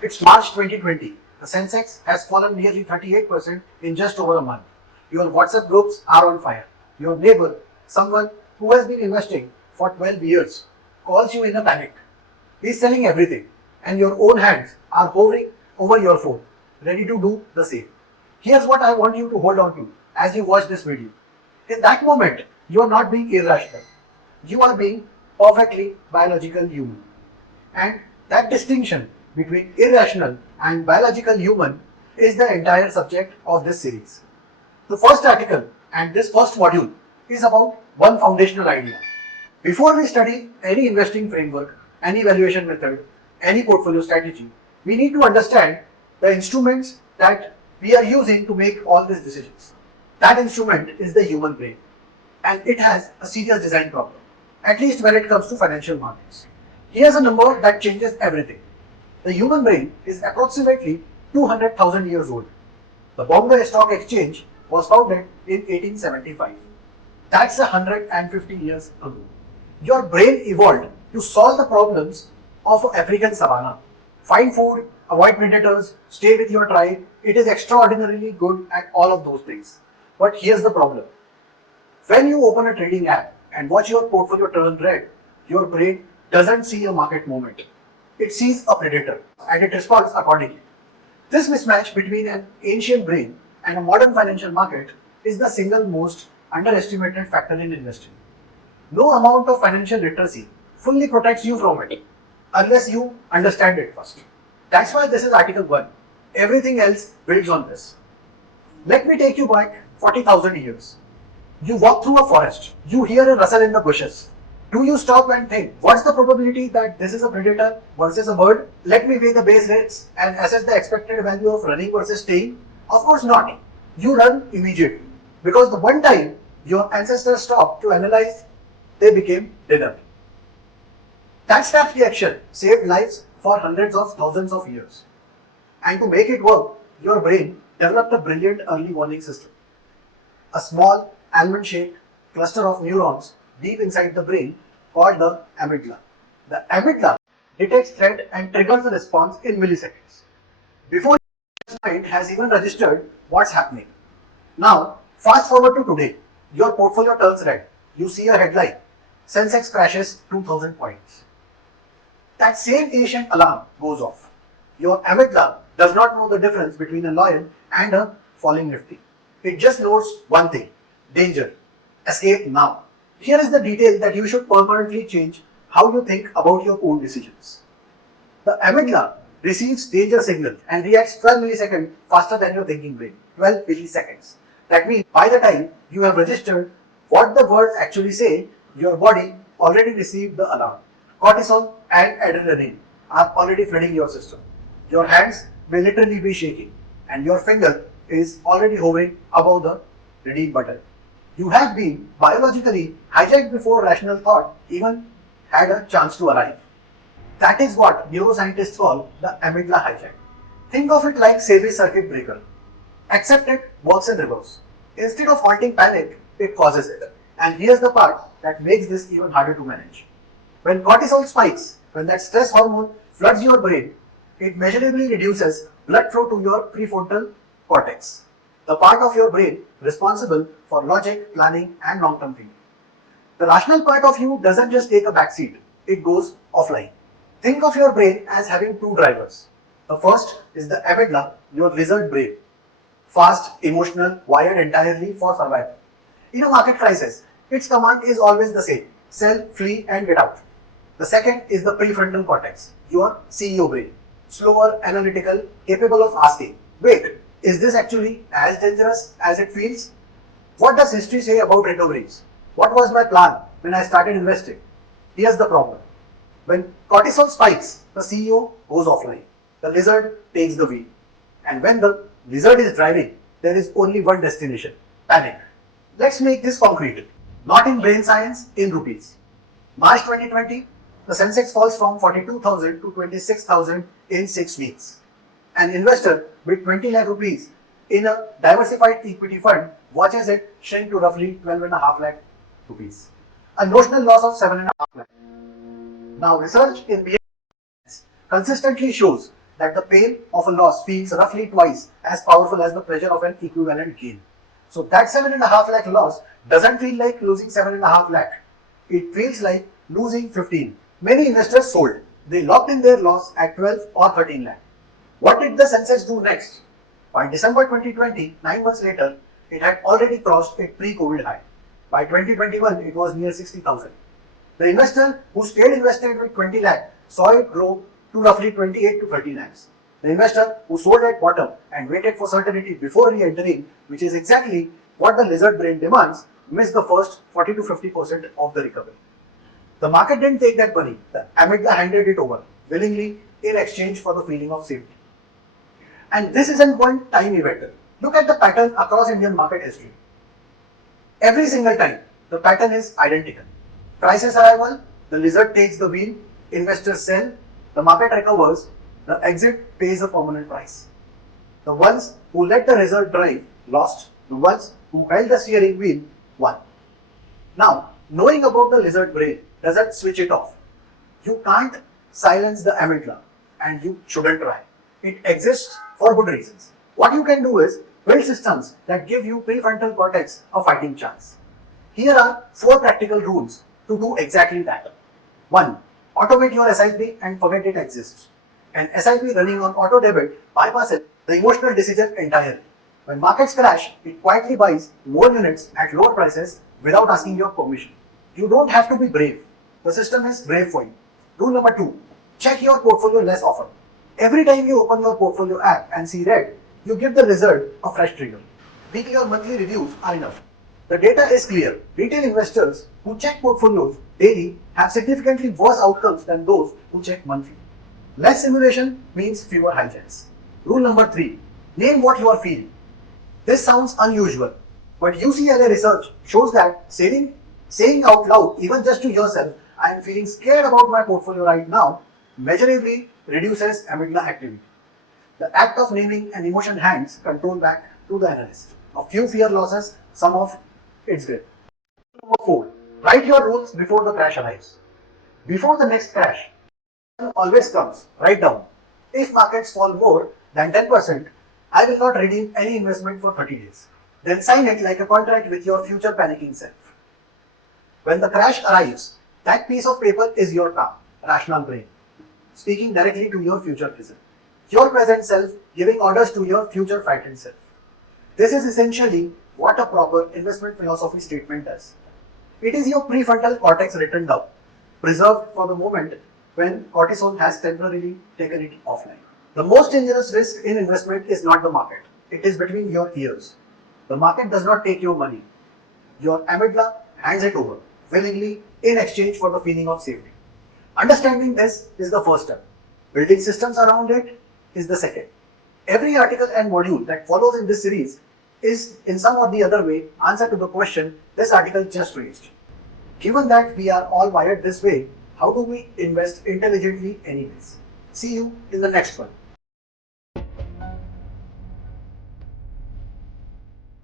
It's March 2020. The Sensex has fallen nearly 38% in just over a month. Your WhatsApp groups are on fire. Your neighbor, someone who has been investing for 12 years, calls you in a panic. He's selling everything, and your own hands are hovering over your phone, ready to do the same. Here's what I want you to hold on to as you watch this video. In that moment, you are not being irrational. You are being perfectly biological human. And that distinction between irrational and biological human is the entire subject of this series. The first article and this first module is about one foundational idea. Before we study any investing framework, any valuation method, any portfolio strategy, we need to understand the instruments that we are using to make all these decisions. That instrument is the human brain, and it has a serious design problem, at least when it comes to financial markets. Here's a number that changes everything. The human brain is approximately 200,000 years old. The Bombay Stock Exchange was founded in 1875. That's 150 years ago. Your brain evolved to solve the problems of African savanna. Find food, avoid predators, stay with your tribe. It is extraordinarily good at all of those things. But here's the problem. When you open a trading app and watch your portfolio turn red, your brain doesn't see a market movement. It sees a predator and it responds accordingly. This mismatch between an ancient brain and a modern financial market is the single most underestimated factor in investing. No amount of financial literacy fully protects you from it unless you understand it first. That's why this is article 1. Everything else builds on this. Let me take you back 40,000 years. You walk through a forest. You hear a rustle in the bushes. Do you stop and think, what's the probability that this is a predator versus a bird? Let me weigh the base rates and assess the expected value of running versus staying? Of course not. You run immediately. Because the one time your ancestors stopped to analyze, they became dinner. That snap reaction saved lives for hundreds of thousands of years. And to make it work, your brain developed a brilliant early warning system. A small almond-shaped cluster of neurons deep inside the brain called the amygdala. The amygdala detects threat and triggers a response in milliseconds, before your mind has even registered what's happening. Now, fast forward to today. Your portfolio turns red. You see a headline. Sensex crashes 2,000 points. That same ancient alarm goes off. Your amygdala does not know the difference between a lion and a falling Nifty. It just knows one thing. Danger. Escape now. Here is the detail that you should permanently change how you think about your own decisions. The amygdala receives danger signals and reacts 12 milliseconds faster than your thinking brain. 12 milliseconds. That means by the time you have registered what the words actually say, your body already received the alarm. Cortisol and adrenaline are already flooding your system. Your hands may literally be shaking and your finger is already hovering above the redeem button. You have been biologically hijacked before rational thought even had a chance to arrive. That is what neuroscientists call the amygdala hijack. Think of it like save circuit breaker. Except it works in reverse. Instead of halting panic, it causes it. And here's the part that makes this even harder to manage. When cortisol spikes, when that stress hormone floods your brain, it measurably reduces blood flow to your prefrontal cortex, the part of your brain responsible for logic, planning, and long-term thinking. The rational part of you doesn't just take a backseat, it goes offline. Think of your brain as having two drivers. The first is the amygdala, your lizard brain. Fast, emotional, wired entirely for survival. In a market crisis, its command is always the same. Sell, flee, and get out. The second is the prefrontal cortex, your CEO brain. Slower, analytical, capable of asking, wait, is this actually as dangerous as it feels? What does history say about recoveries? What was my plan when I started investing? Here's the problem. When cortisol spikes, the CEO goes offline. The lizard takes the wheel. And when the lizard is driving, there is only one destination, panic. Let's make this concrete. Not in brain science, in rupees. March 2020, the Sensex falls from 42,000 to 26,000 in 6 weeks. An investor with 20 lakh rupees in a diversified equity fund watches it shrink to roughly 12.5 lakh rupees. A notional loss of 7.5 lakh. Now, research in behavioural consistently shows that the pain of a loss feels roughly twice as powerful as the pleasure of an equivalent gain. So that 7.5 lakh loss doesn't feel like losing 7.5 lakh. It feels like losing 15. Many investors sold. They locked in their loss at 12 or 13 lakh. What did the Sensex do next? By December 2020, 9 months later, it had already crossed its pre-COVID high. By 2021, it was near 60,000. The investor who stayed invested with 20 lakh saw it grow to roughly 28 to 30 lakhs. The investor who sold at bottom and waited for certainty before re-entering, which is exactly what the lizard brain demands, missed the first 40 to 50% of the recovery. The market didn't take that money. The amygdala handed it over willingly in exchange for the feeling of safety. And this isn't one time event. Look at the pattern across Indian market history. Every single time, the pattern is identical. Crisis arrival, the lizard takes the wheel, investors sell, the market recovers, the exit pays a permanent price. The ones who let the result drive lost, the ones who held the steering wheel won. Now, knowing about the lizard brain doesn't switch it off. You can't silence the amygdala, and you shouldn't try. It exists for good reasons. What you can do is build systems that give you prefrontal cortex a fighting chance. Here are 4 practical rules to do exactly that. 1. Automate your SIP and forget it exists. An SIP running on auto debit bypasses the emotional decision entirely. When markets crash, it quietly buys more units at lower prices without asking your permission. You don't have to be brave. The system is brave for you. Rule number 2. Check your portfolio less often. Every time you open your portfolio app and see red, you give the lizard a fresh trigger. Weekly or monthly reviews are enough. The data is clear. Retail investors who check portfolios daily have significantly worse outcomes than those who check monthly. Less simulation means fewer hijacks. Rule number 3. Name what you are feeling. This sounds unusual, but UCLA research shows that saying out loud, even just to yourself, I am feeling scared about my portfolio right now, measurably reduces amygdala activity. The act of naming an emotion hands control back to the analyst. A few fear losses, some of its grip. Number 4. Write your rules before the crash arrives. Before the next crash always comes, write down. If markets fall more than 10%, I will not redeem any investment for 30 days. Then sign it like a contract with your future panicking self. When the crash arrives, that piece of paper is your calm, rational brain, speaking directly to your future present. Your present self giving orders to your future frightened self. This is essentially what a proper investment philosophy statement does. It is your prefrontal cortex written down, preserved for the moment when cortisol has temporarily taken it offline. The most dangerous risk in investment is not the market. It is between your ears. The market does not take your money. Your amygdala hands it over, willingly in exchange for the feeling of safety. Understanding this is the first step. Building systems around it is the second. Every article and module that follows in this series is in some or the other way answer to the question this article just raised. Given that we are all wired this way, how do we invest intelligently anyways? See you in the next one.